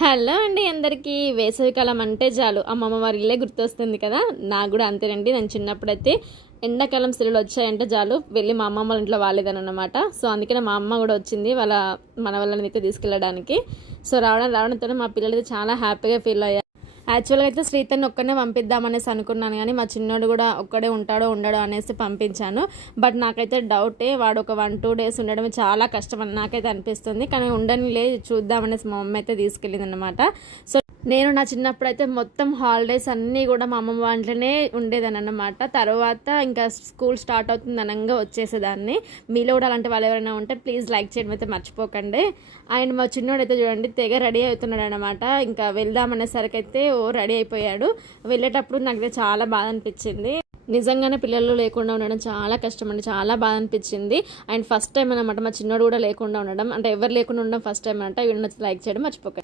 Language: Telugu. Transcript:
హలో అండి అందరికీ. వేసవికాలం అంటే చాలు అమ్మమ్మ వారి ఇల్లే గుర్తొస్తుంది కదా. నాకు కూడా అంతేనండి. నేను చిన్నప్పుడైతే ఎండాకాలం సెలవులు వచ్చాయంటే చాలు వెళ్ళి మా అమ్మమ్మ వాళ్ళ ఇంట్లో వాలేదని అనమాట. సో అందుకనే మా అమ్మ కూడా వచ్చింది వాళ్ళ మనవళ్ళని అయితే తీసుకెళ్ళడానికి. సో రావడంతో మా పిల్లలు అయితే చాలా హ్యాపీగా ఫీల్ అయ్యారు. యాక్చువల్గా అయితే శ్రీతన్ని ఒక్కనే పంపిద్దామనేసి అనుకున్నాను, కానీ మా చిన్నోడు కూడా ఒక్కడే ఉంటాడో ఉండడో అనేసి పంపించాను. బట్ నాకైతే డౌటే, వాడు ఒక 1-2 డేస్ ఉండడం చాలా కష్టం అని నాకైతే అనిపిస్తుంది. కానీ ఉండనిలే చూద్దామనేసి మా అమ్మ అయితే తీసుకెళ్ళింది అనమాట. సో నేను నా చిన్నప్పుడు అయితే మొత్తం హాలిడేస్ అన్నీ కూడా మా అమ్మమ్మ వాళ్ళనే ఉండేదాన్ని అన్నమాట. తర్వాత ఇంకా స్కూల్ స్టార్ట్ అవుతుంది అనంగా వచ్చేసేదాన్ని. మీలో కూడా అలాంటి వాళ్ళు ఎవరైనా ఉంటే ప్లీజ్ లైక్ చేయడం అయితే మర్చిపోకండి. అండ్ మా చిన్నోడు అయితే చూడండి తెగ రెడీ అవుతున్నాడు అనమాట. ఇంకా వెళ్దామనేసరికి అయితే రెడీ అయిపోయాడు. వెళ్ళేటప్పుడు నాకైతే చాలా బాధ అనిపించింది. నిజంగానే పిల్లలు లేకుండా ఉండడం చాలా కష్టం అండి, చాలా బాధ అనిపించింది. అండ్ ఫస్ట్ టైం అనమాట మా చిన్నోడు కూడా లేకుండా ఉండడం, అంటే ఎవరు లేకుండా ఉండడం ఫస్ట్ టైం అంట. వీడిని లైక్ చేయడం మర్చిపోకండి.